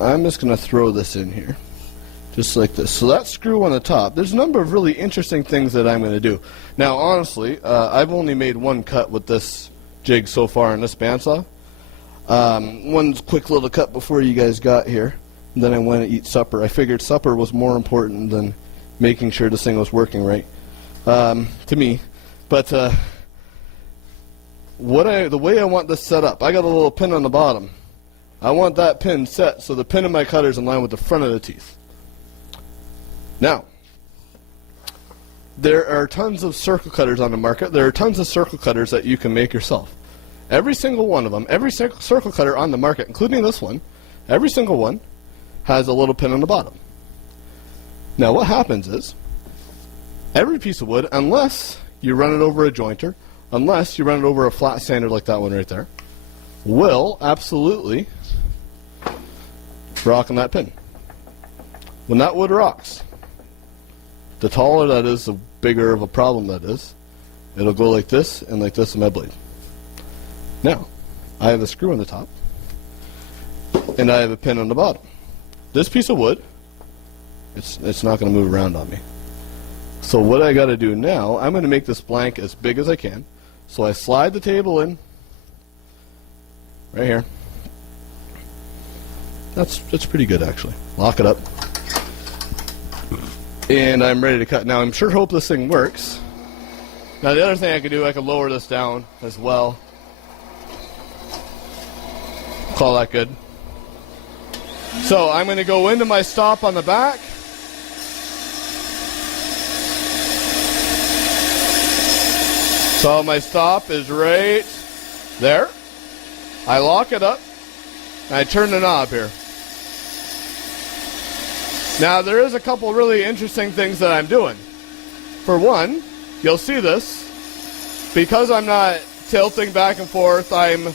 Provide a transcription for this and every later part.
I'm just going to throw this in here. Just like this. So that screw on the top, there's a number of really interesting things that I'm going to do. Now, honestly, I've only made one cut with this jig so far in this bandsaw. One quick little cut before you guys got here. And then I went to eat supper. I figured supper was more important than making sure this thing was working right, to me. But the way I want this set up, I got a little pin on the bottom. I want that pin set so the pin of my cutter is in line with the front of the teeth. Now, there are tons of circle cutters on the market. There are tons of circle cutters that you can make yourself. Every single one of them, every circle cutter on the market, including this one, every single one has a little pin on the bottom. Now what happens is, every piece of wood, unless you run it over a jointer, unless you run it over a flat sander like that one right there, will absolutely rock on that pin. When that wood rocks, the taller that is, the bigger of a problem that is. It'll go like this and like this in my blade. Now, I have a screw on the top, and I have a pin on the bottom. This piece of wood, it's not going to move around on me. So what I got to do now, I'm going to make this blank as big as I can. So I slide the table in, right here. That's pretty good actually. Lock it up. And I'm ready to cut. Now I'm sure hope this thing works. Now the other thing I could do, I could lower this down as well. Call that good. So I'm going to go into my stop on the back. So my stop is right there. I lock it up. And I turn the knob here. Now there is a couple really interesting things that I'm doing. For one, you'll see this. Because I'm not tilting back and forth, I'm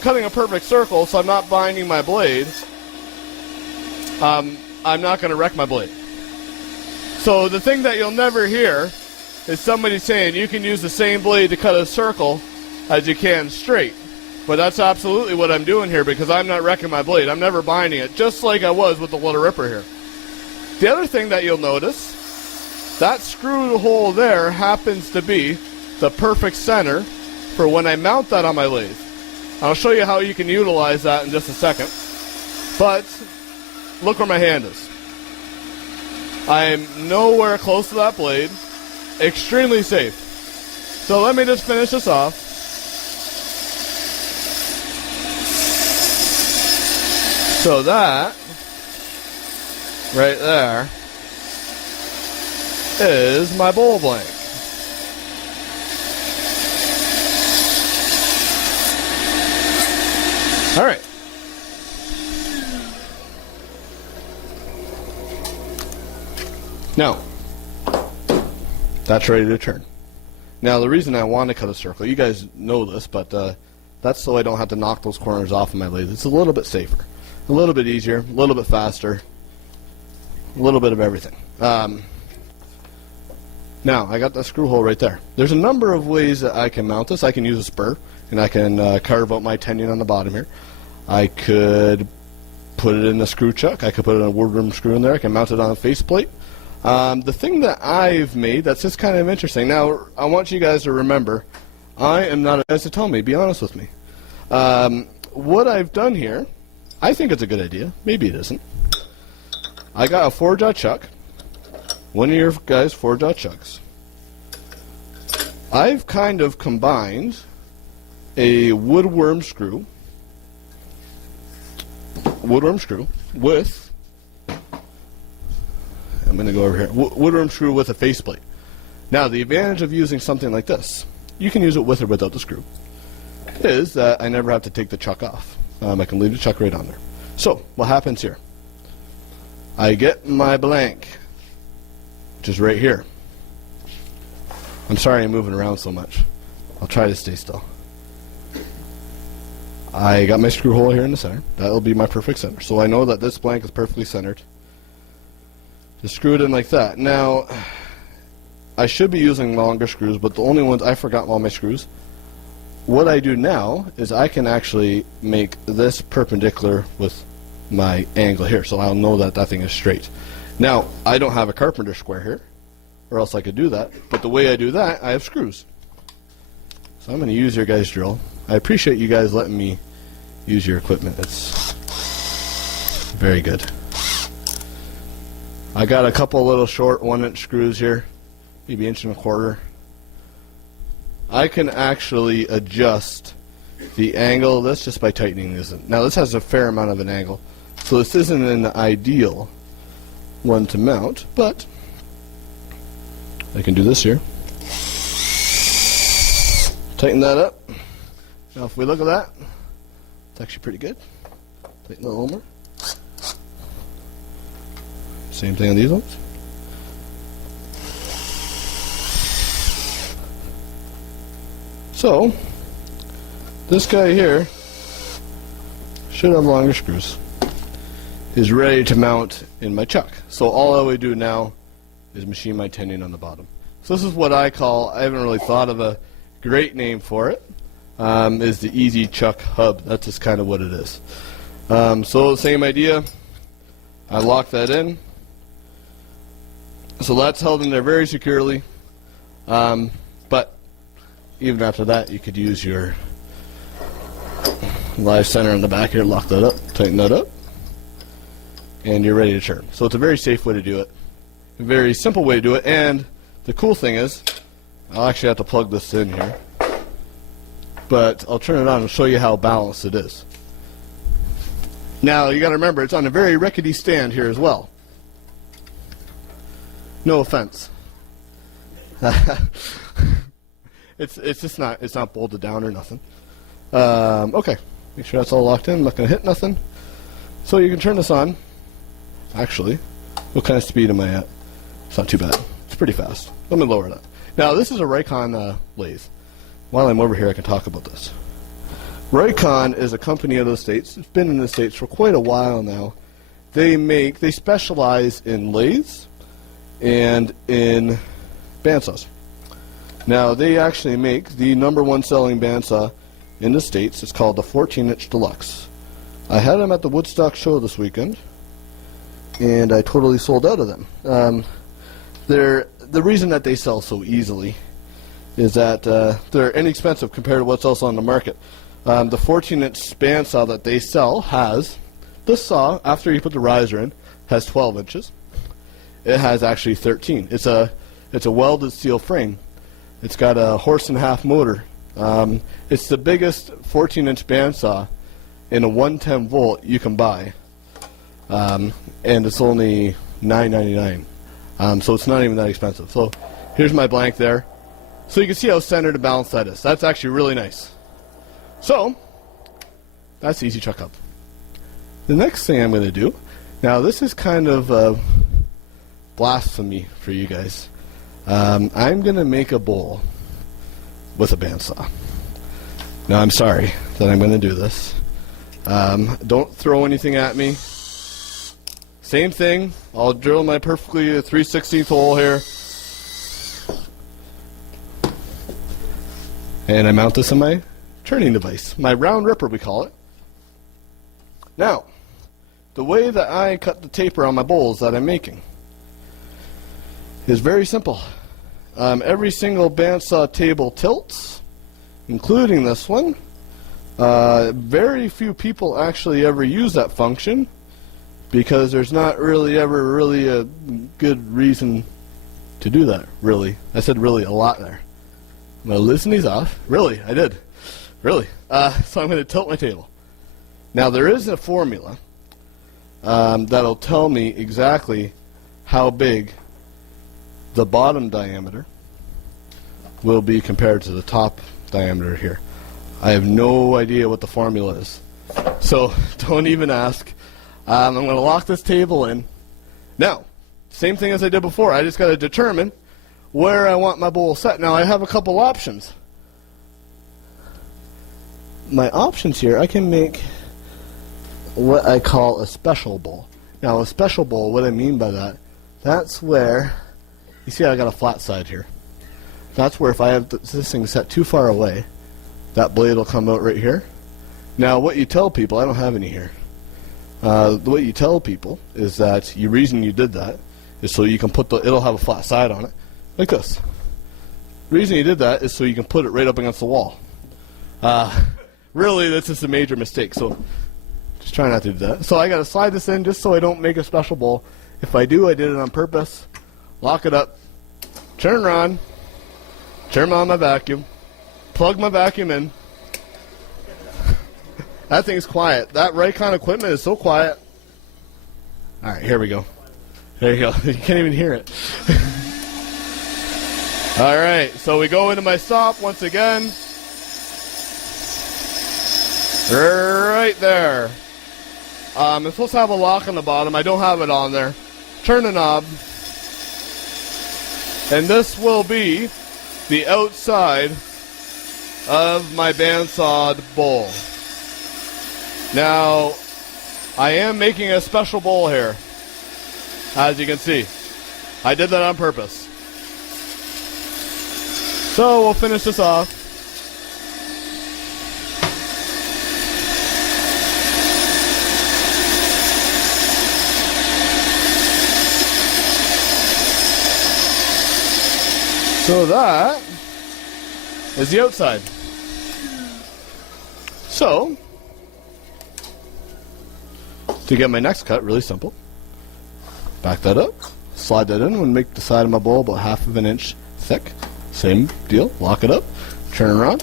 cutting a perfect circle, so I'm not binding my blade. I'm not going to wreck my blade. So the thing that you'll never hear is somebody saying you can use the same blade to cut a circle as you can straight. But that's absolutely what I'm doing here because I'm not wrecking my blade. I'm never binding it, just like I was with the Little Ripper here. The other thing that you'll notice, that screw hole there happens to be the perfect center for when I mount that on my lathe. I'll show you how you can utilize that in just a second. But look where my hand is. I'm nowhere close to that blade. Extremely safe. So let me just finish this off. So that right there is my bowl blank. All right. Now, that's ready to turn. Now, the reason I want to cut a circle, you guys know this, but that's so I don't have to knock those corners off of my lathe. It's a little bit safer, a little bit easier, a little bit faster, a little bit of everything. Now, I got that screw hole right there. There's a number of ways that I can mount this. I can use a spur, and I can carve out my tenon on the bottom here. I could put it in a screw chuck. I could put it in a woodworm screw in there. I can mount it on a faceplate. The thing that I've made that's just kind of interesting. Now, I want you guys to remember, I am not a guy to tell me. Be honest with me. What I've done here, I think it's a good idea. Maybe it isn't. I got a 4-jaw chuck. One of your guys' 4-jaw chucks. I've kind of combined a woodworm screw with, I'm going to go over here, woodworm screw with a faceplate. Now, the advantage of using something like this, you can use it with or without the screw, is that I never have to take the chuck off. I can leave the chuck right on there. So, what happens here? I get my blank, which is right here. I'm sorry I'm moving around so much. I'll try to stay still. I got my screw hole here in the center. That'll be my perfect center. So I know that this blank is perfectly centered. Just screw it in like that. Now, I should be using longer screws, but the only ones, I forgot all my screws. What I do now is I can actually make this perpendicular with my angle here, so I'll know that that thing is straight. Now, I don't have a carpenter square here, or else I could do that, but the way I do that, I have screws. So I'm going to use your guys' drill. I appreciate you guys letting me use your equipment. It's very good. I got a couple little short 1-inch screws here, maybe 1.25 inches. I can actually adjust the angle of this just by tightening this in. Now this has a fair amount of an angle, so this isn't an ideal one to mount, but I can do this here. Tighten that up. Now if we look at that, it's actually pretty good. Tighten that a little more. Same thing on these ones. So, this guy here should have longer screws. Is ready to mount in my chuck. So all I would do now is machine my tenon on the bottom. So this is what I call, I haven't really thought of a great name for it, is the Easy Chuck Hub. That's just kind of what it is. So the same idea. I lock that in. So that's held in there very securely. But even after that, you could use your live center in the back here, lock that up, tighten that up, and you're ready to turn. So it's a very safe way to do it, a very simple way to do it, and the cool thing is, I'll actually have to plug this in here, but I'll turn it on and show you how balanced it is. Now, you got to remember, it's on a very rickety stand here as well. No offense. It's just not, it's not bolted down or nothing. Okay, make sure that's all locked in. I'm not going to hit nothing. So you can turn this on. Actually, what kind of speed am I at? It's not too bad. It's pretty fast. Let me lower that. Now this is a Raycon lathe. While I'm over here, I can talk about this. Raycon is a company of the States. It's been in the States for quite a while now. They specialize in lathes and in bandsaws. Now, they actually make the #1 selling bandsaw in the States. It's called the 14-inch Deluxe. I had them at the Woodstock show this weekend, and I totally sold out of them. The reason that they sell so easily is that they're inexpensive compared to what's else on the market. The 14-inch bandsaw that they sell has, this saw, after you put the riser in, has 12 inches. It has actually 13. It's a welded steel frame. It's got a 1.5-horse motor. It's the biggest 14-inch bandsaw in a 110 volt you can buy, and it's only $9.99. So it's not even that expensive. So here's my blank there. So you can see how centered and balanced that is. That's actually really nice. So that's the Easy Chuck Hub. The next thing I'm going to do, now this is kind of blasphemy for you guys. I'm going to make a bowl with a bandsaw. Now I'm sorry that I'm going to do this. Don't throw anything at me. Same thing. I'll drill my perfectly 3/16 hole here. And I mount this on my turning device. My round ripper, we call it. Now, the way that I cut the taper on my bowls that I'm making is very simple. Every single bandsaw table tilts, including this one. Very few people actually ever use that function because there's not really ever a good reason to do that, really. I said really a lot there. I'm going to loosen these off. Really, I did. Really. So I'm going to tilt my table. Now there is a formula that'll tell me exactly how big the bottom diameter will be compared to the top diameter here. I have no idea what the formula is, so don't even ask. I'm going to lock this table in. Now, same thing as I did before. I just got to determine where I want my bowl set. Now I have a couple options. My options here, I can make what I call a special bowl. Now a special bowl, what I mean by that, that's where, you see I got a flat side here. That's where if I have this thing set too far away, that blade will come out right here. Now what you tell people, I don't have any here, The way you tell people is that the reason you did that is so you can put it'll have a flat side on it, like this. The reason you did that is so you can put it right up against the wall. Really, that's just a major mistake, so just try not to do that. So I got to slide this in just so I don't make a special bowl. If I do, I did it on purpose. Lock it up, turn it on, turn on my vacuum, plug my vacuum in. That thing's quiet. That Raycon equipment is so quiet. All right, here we go. There you go. You can't even hear it. All right, so we go into my stop once again. Right there. I'm supposed to have a lock on the bottom. I don't have it on there. Turn the knob. And this will be the outside of my bandsawed bowl. Now, I am making a special bowl here, as you can see. I did that on purpose. So we'll finish this off. So that is the outside. So, to get my next cut, really simple. Back that up, slide that in, and make the side of my bowl about 1/2 inch thick. Same deal, lock it up, turn it around.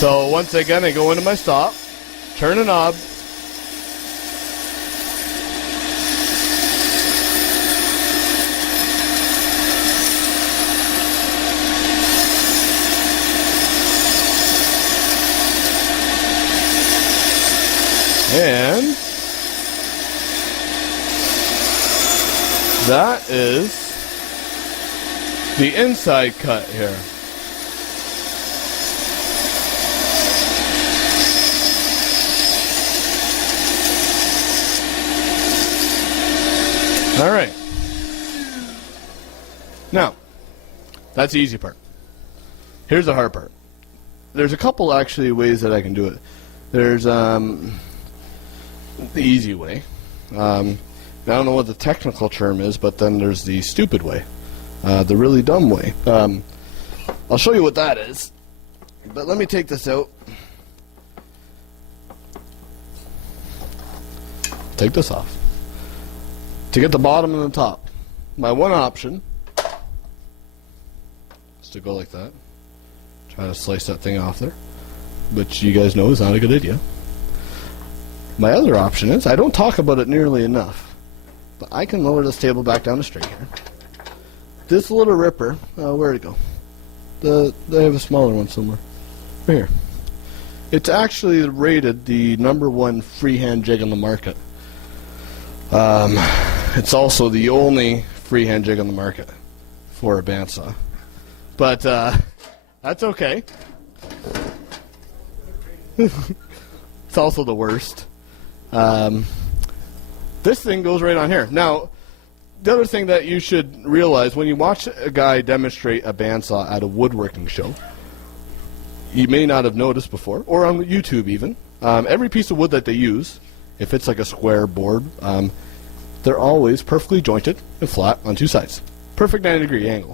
So once again, I go into my stop, turn the knob, and that is the inside cut here. All right. Now, that's the easy part. Here's the hard part. There's a couple actually ways that I can do it. There's the easy way. I don't know what the technical term is, but then there's the stupid way, the really dumb way. I'll show you what that is, but let me take this out. Take this off. To get the bottom and the top, my one option is to go like that. Try to slice that thing off there, but you guys know it's not a good idea. My other option is, I don't talk about it nearly enough, but I can lower this table back down to straight here. This little ripper, where'd it go? They have a smaller one somewhere. Right here. It's actually rated the #1 freehand jig on the market. It's also the only freehand jig on the market for a bandsaw. But that's okay. It's also the worst. This thing goes right on here. Now, the other thing that you should realize when you watch a guy demonstrate a bandsaw at a woodworking show, you may not have noticed before, or on YouTube even, every piece of wood that they use, if it's like a square board, they're always perfectly jointed and flat on two sides. Perfect 90-degree angle.